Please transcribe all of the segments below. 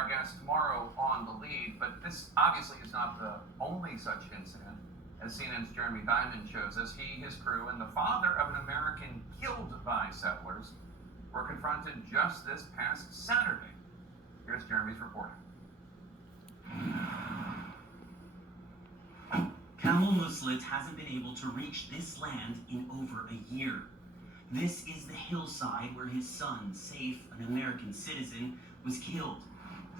our guest tomorrow on The Lead, but this obviously is not the only such incident. As CNN's Jeremy Diamond shows us, he, his crew, and the father of an American killed by settlers were confronted just this past Saturday. Here's Jeremy's reporting. Camel Muslit hasn't been able to reach this land in over a year. This is the hillside where his son, Saif, an American citizen, was killed.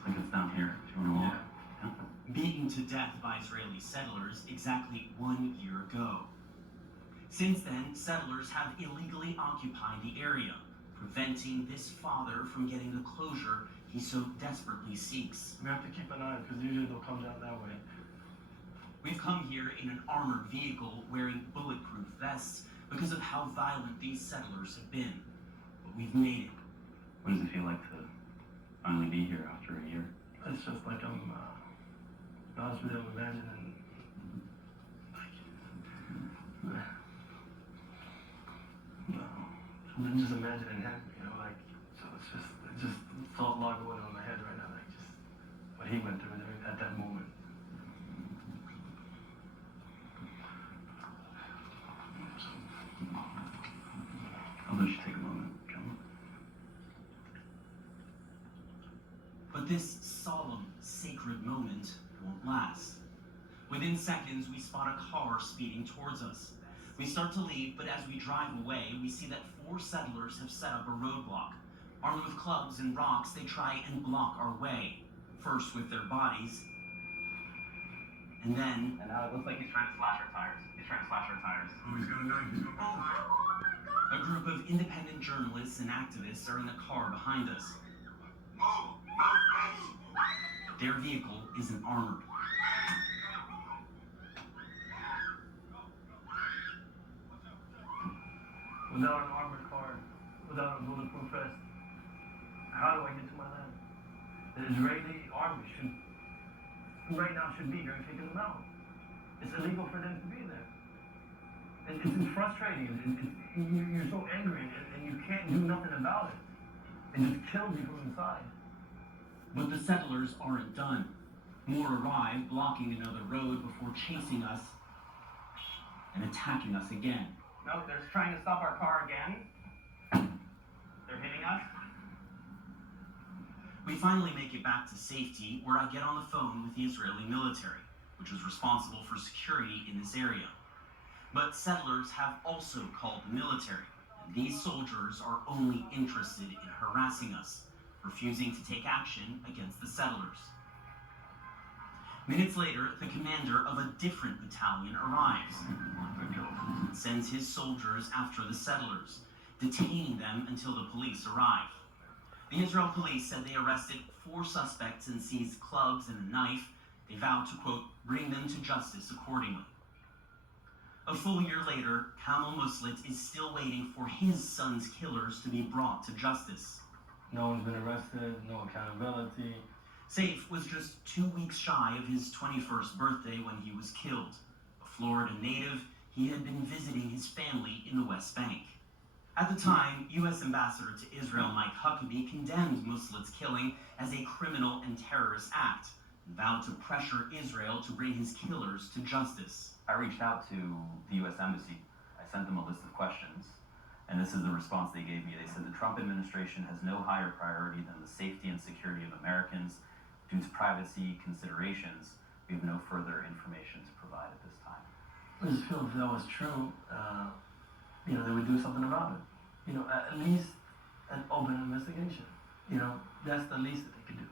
Looks like it's down here. Do you want to walk? Yeah. Beaten to death by Israeli settlers exactly 1 year ago. Since then, settlers have illegally occupied the area, preventing this father from getting the closure he so desperately seeks. We have to keep an eye because usually they'll come down that way. We've come here in an armored vehicle wearing bulletproof vests because of how violent these settlers have been. But we've made it. What does it feel like to finally be here after a year? It's just like I'm, honest with you, I'm imagining, I'm just imagining him, you know, like, so it's just a lot going on in my head right now, like just what he went through at that moment. I'll let you take a moment. Come on. But this solemn, sacred moment won't last. Within seconds, we spot a car speeding towards us. We start to leave, but as we drive away, we see that 4 settlers have set up a roadblock. Armed with clubs and rocks, they try and block our way. First with their bodies, and then... And now it looks like he's trying to slash our tires. He's trying to slash our tires. Oh, he's got a knife. He's got a knife. A group of independent journalists and activists are in the car behind us. Their vehicle isn't armored. Without an armored car, without a bulletproof vest, how do I get to my land? The Israeli army right now should be here and kicking them out. It's illegal for them to be there. It's frustrating. You're so angry and you can't do nothing about it. It just kills you from inside. But the settlers aren't done. More arrive, blocking another road before chasing us and attacking us again. No, they're trying to stop our car again. They're hitting us. We finally make it back to safety, where I get on the phone with the Israeli military, which is responsible for security in this area. But settlers have also called the military, and these soldiers are only interested in harassing us, refusing to take action against the settlers. Minutes later, the commander of a different battalion arrives and sends his soldiers after the settlers, detaining them until the police arrive. The Israel police said they arrested 4 suspects and seized clubs and a knife. They vowed to, quote, bring them to justice accordingly. A full year later, Camel Muslit is still waiting for his son's killers to be brought to justice. No one's been arrested, no accountability. Saif was just 2 weeks shy of his 21st birthday when he was killed. A Florida native, he had been visiting his family in the West Bank. At the time, U.S. Ambassador to Israel Mike Huckabee condemned Muslit's killing as a criminal and terrorist act and vowed to pressure Israel to bring his killers to justice. I reached out to the U.S. Embassy. I sent them a list of questions, and this is the response they gave me. They said the Trump administration has no higher priority than the safety and security of Americans. Due to privacy considerations, we have no further information to provide at this time. I just feel if that was true, they would do something about it. At least an open investigation. That's the least that they could do.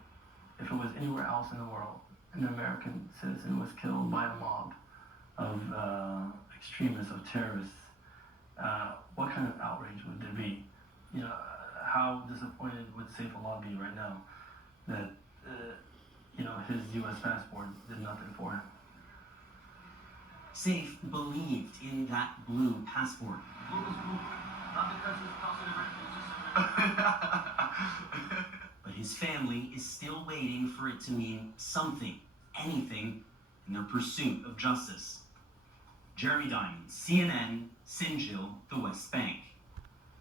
If it was anywhere else in the world, an American citizen was killed by a mob of extremists, of terrorists, what kind of outrage would there be? How disappointed would Saifullah be right now that his U.S. passport did nothing for him? Saif believed in that blue passport. But his family is still waiting for it to mean something, anything, in their pursuit of justice. Jeremy Diamond, CNN, Sinjil, the West Bank.